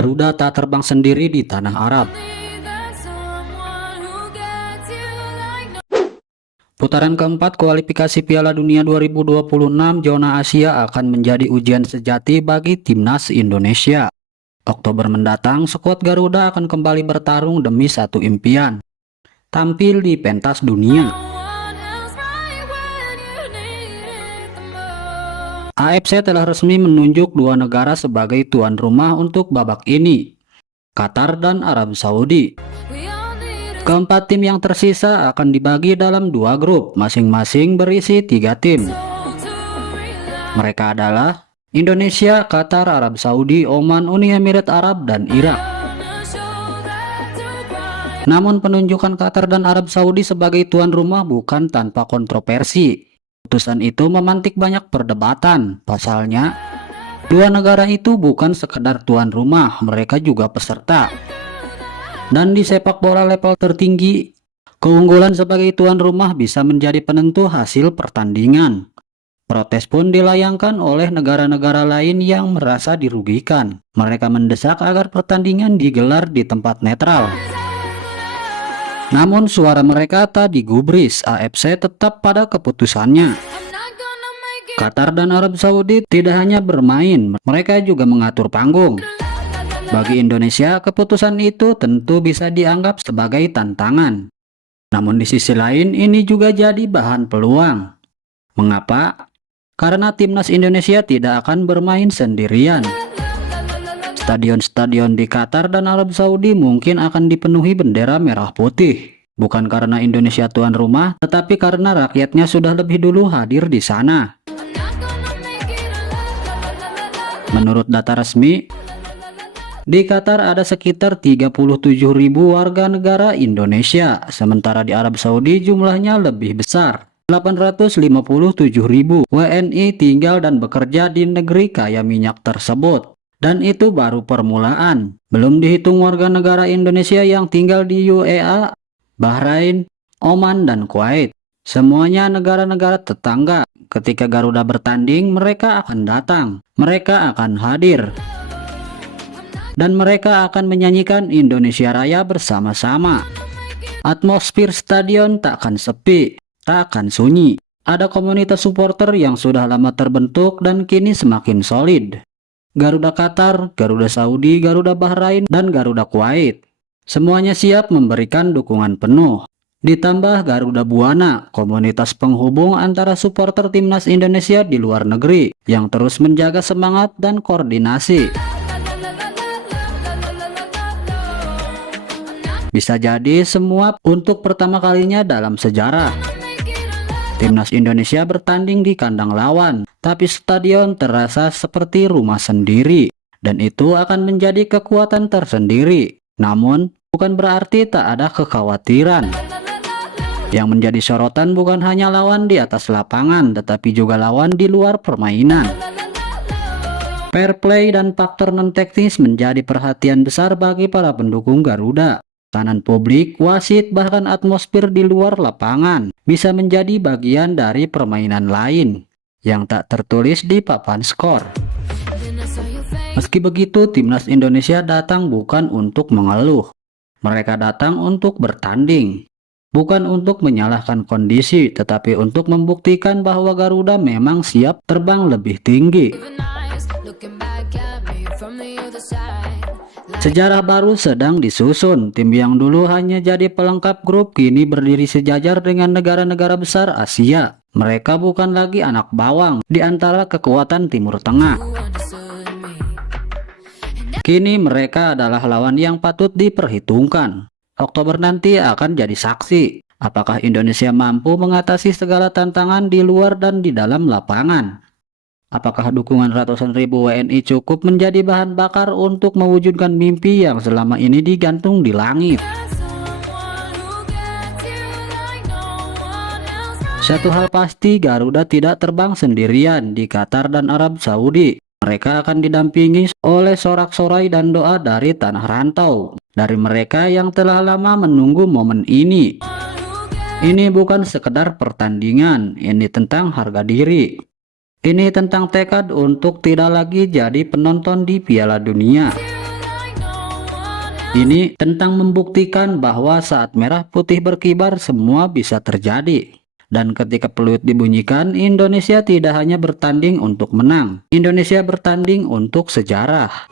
Garuda tak terbang sendiri di tanah Arab. Putaran keempat kualifikasi Piala Dunia 2026 zona Asia akan menjadi ujian sejati bagi timnas Indonesia. Oktober mendatang, skuad Garuda akan kembali bertarung demi satu impian, tampil di pentas dunia. AFC telah resmi menunjuk dua negara sebagai tuan rumah untuk babak ini, Qatar dan Arab Saudi. Keempat tim yang tersisa akan dibagi dalam dua grup, masing-masing berisi 3 tim. Mereka adalah Indonesia, Qatar, Arab Saudi, Oman, Uni Emirat Arab, dan Irak. Namun penunjukan Qatar dan Arab Saudi sebagai tuan rumah bukan tanpa kontroversi. Keputusan itu memantik banyak perdebatan. Pasalnya, dua negara itu bukan sekedar tuan rumah, mereka juga peserta. Dan di sepak bola level tertinggi, keunggulan sebagai tuan rumah bisa menjadi penentu hasil pertandingan. Protes pun dilayangkan oleh negara-negara lain yang merasa dirugikan. Mereka mendesak agar pertandingan digelar di tempat netral. Namun suara mereka tak digubris, AFC tetap pada keputusannya. Qatar dan Arab Saudi tidak hanya bermain, mereka juga mengatur panggung. Bagi Indonesia, keputusan itu tentu bisa dianggap sebagai tantangan. Namun di sisi lain, ini juga jadi bahan peluang. Mengapa? Karena timnas Indonesia tidak akan bermain sendirian. Stadion-stadion di Qatar dan Arab Saudi mungkin akan dipenuhi bendera merah putih. Bukan karena Indonesia tuan rumah, tetapi karena rakyatnya sudah lebih dulu hadir di sana. Menurut data resmi, di Qatar ada sekitar 37.000 warga negara Indonesia, sementara di Arab Saudi jumlahnya lebih besar. 857.000 WNI tinggal dan bekerja di negeri kaya minyak tersebut. Dan itu baru permulaan. Belum dihitung warga negara Indonesia yang tinggal di UEA, Bahrain, Oman, dan Kuwait. Semuanya negara-negara tetangga. Ketika Garuda bertanding, mereka akan datang. Mereka akan hadir. Dan mereka akan menyanyikan Indonesia Raya bersama-sama. Atmosfer stadion tak akan sepi, tak akan sunyi. Ada komunitas supporter yang sudah lama terbentuk dan kini semakin solid. Garuda Qatar, Garuda Saudi, Garuda Bahrain, dan Garuda Kuwait. Semuanya siap memberikan dukungan penuh. Ditambah Garuda Buana, komunitas penghubung antara supporter timnas Indonesia di luar negeri yang terus menjaga semangat dan koordinasi. Bisa jadi semua untuk pertama kalinya dalam sejarah. Timnas Indonesia bertanding di kandang lawan, tapi stadion terasa seperti rumah sendiri, dan itu akan menjadi kekuatan tersendiri. Namun, bukan berarti tak ada kekhawatiran. Yang menjadi sorotan bukan hanya lawan di atas lapangan, tetapi juga lawan di luar permainan. Fair play dan faktor non-teknis menjadi perhatian besar bagi para pendukung Garuda. Tekanan publik, wasit, bahkan atmosfer di luar lapangan bisa menjadi bagian dari permainan lain yang tak tertulis di papan skor. Meski begitu, timnas Indonesia datang bukan untuk mengeluh. Mereka datang untuk bertanding. Bukan untuk menyalahkan kondisi, tetapi untuk membuktikan bahwa Garuda memang siap terbang lebih tinggi. Sejarah baru sedang disusun. Tim yang dulu hanya jadi pelengkap grup kini berdiri sejajar dengan negara-negara besar Asia. Mereka bukan lagi anak bawang di antara kekuatan Timur Tengah. Kini mereka adalah lawan yang patut diperhitungkan. Oktober nanti akan jadi saksi. Apakah Indonesia mampu mengatasi segala tantangan di luar dan di dalam lapangan? Apakah dukungan ratusan ribu WNI cukup menjadi bahan bakar untuk mewujudkan mimpi yang selama ini digantung di langit? Satu hal pasti, Garuda tidak terbang sendirian di Qatar dan Arab Saudi. Mereka akan didampingi oleh sorak-sorai dan doa dari tanah rantau, dari mereka yang telah lama menunggu momen ini. Ini bukan sekedar pertandingan, ini tentang harga diri. Ini tentang tekad untuk tidak lagi jadi penonton di Piala Dunia. Ini tentang membuktikan bahwa saat merah putih berkibar semua bisa terjadi. Dan ketika peluit dibunyikan, Indonesia tidak hanya bertanding untuk menang, Indonesia bertanding untuk sejarah.